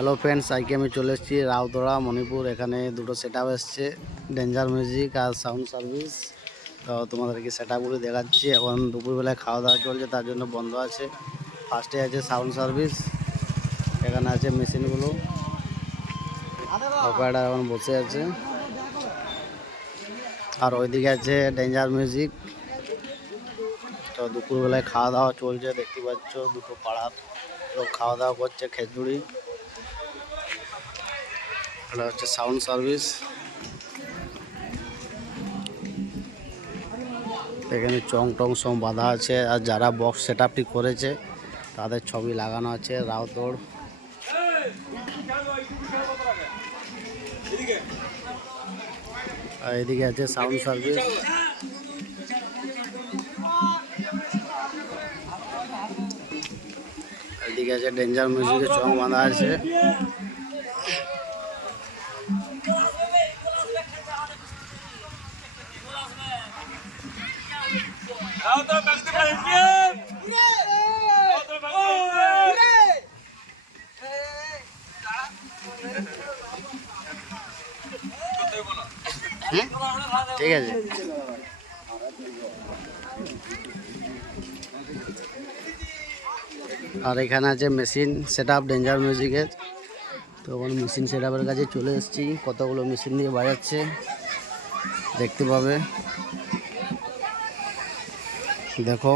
Hello friends আজকে আমি চলে এসেছি রাউতরা, মণিপুর। এখানে দুটো সেট আপ এসছে ডেঞ্জার মিউজিক আর সাউন্ড সার্ভিস তো তোমাদেরকে সেট আপগুলো দেখাচ্ছি। এখন দুপুরবেলায় খাওয়া দাওয়া চলছে, তার জন্য বন্ধ আছে। ফার্স্টে আছে সাউন্ড সার্ভিস এখানে আছে মেশিনগুলো অপারেটার এখন বসে আছে। আর ওইদিকে আছে ডেঞ্জার মিউজিক তো দুপুরবেলায় খাওয়া দাওয়া চলছে, দেখতে পাচ্ছ দুটো পাড়ার লোক খাওয়া দাওয়া করছে, খেজুরি। এটা হচ্ছে সাউন্ড সার্ভিস। এখানে চং টং সব বাঁধা আছে, আর যারা বক্স সেট করেছে, তাদের ছবি লাগানো আছে রাউতোড় আর এদিকে আছে সাউন্ড সার্ভিস। এদিকে আছে ডেঞ্জার মিউজিকের চং বাঁধা আছে। ঠিক আছে। আর এখানে আছে মেশিন সেট আপ ডেঞ্জার মিউজিকের তো আমার মেশিন সেট আপের কাছে চলে এসেছি। কতগুলো মেশিন দিয়ে বাজাচ্ছে, দেখতে পাবে। দেখো।